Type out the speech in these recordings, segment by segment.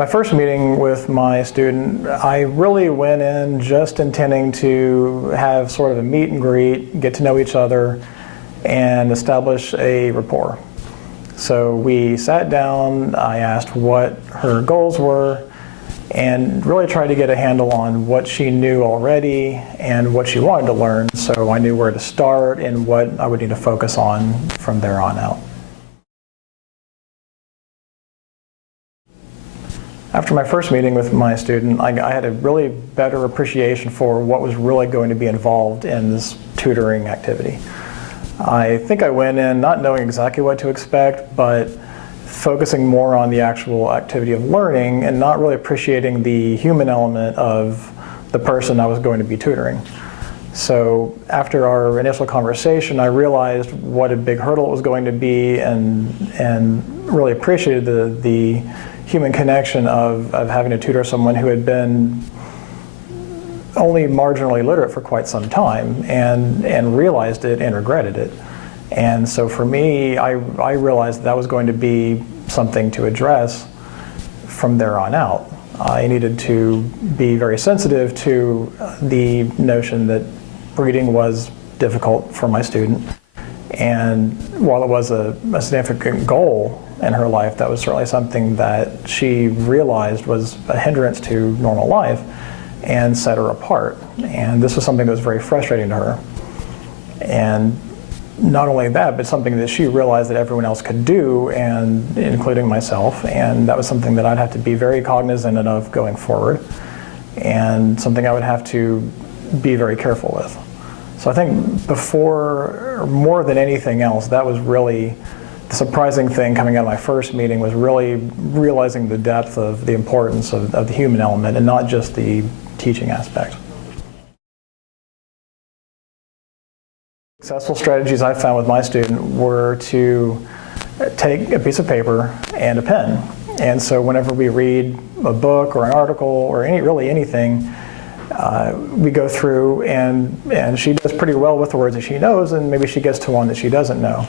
my first meeting with my student, I really went in just intending to have sort of a meet and greet, get to know each other, and establish a rapport. So we sat down, I asked what her goals were, and really tried to get a handle on what she knew already and what she wanted to learn, so I knew where to start and what I would need to focus on from there on out. After my first meeting with my student, I had a really better appreciation for what was really going to be involved in this tutoring activity. I think I went in not knowing exactly what to expect, but focusing more on the actual activity of learning and not really appreciating the human element of the person I was going to be tutoring. So after our initial conversation, I realized what a big hurdle it was going to be and really appreciated the human connection of having to tutor someone who had been only marginally literate for quite some time and realized it and regretted it. And so for me, I realized that was going to be something to address from there on out. I needed to be very sensitive to the notion that reading was difficult for my student. And while it was a significant goal in her life, that was certainly something that she realized was a hindrance to normal life and set her apart. And this was something that was very frustrating to her. And not only that, but something that she realized that everyone else could do, and including myself, and that was something that I'd have to be very cognizant of going forward, and something I would have to be very careful with. So I think before, more than anything else, that was really the surprising thing coming out of my first meeting, was really realizing the depth of the importance of the human element and not just the teaching aspect. Successful strategies I found with my student were to take a piece of paper and a pen. And so whenever we read a book or an article or really anything, we go through and she does pretty well with the words that she knows, and maybe she gets to one that she doesn't know.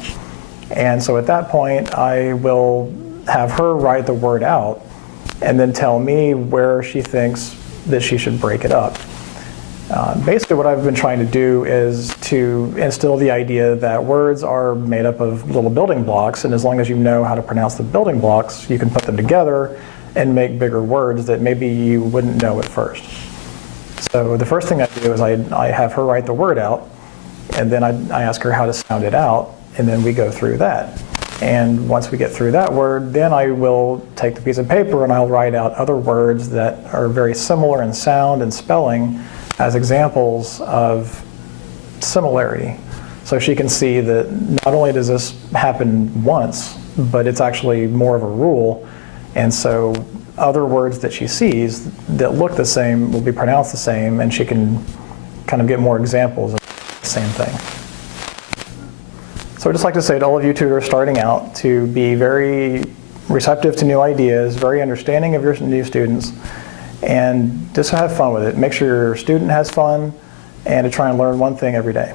And so at that point, I will have her write the word out and then tell me where she thinks that she should break it up. Basically what I've been trying to do is to instill the idea that words are made up of little building blocks, and as long as you know how to pronounce the building blocks, you can put them together and make bigger words that maybe you wouldn't know at first. So the first thing I do is I have her write the word out, and then I ask her how to sound it out, and then we go through that. And once we get through that word, then I will take the piece of paper and I'll write out other words that are very similar in sound and spelling as examples of similarity. So she can see that not only does this happen once, but it's actually more of a rule. And so other words that she sees that look the same will be pronounced the same, and she can kind of get more examples of the same thing. So I'd just like to say to all of you tutors starting out to be very receptive to new ideas, very understanding of your new students, and just have fun with it. Make sure your student has fun, and to try and learn one thing every day.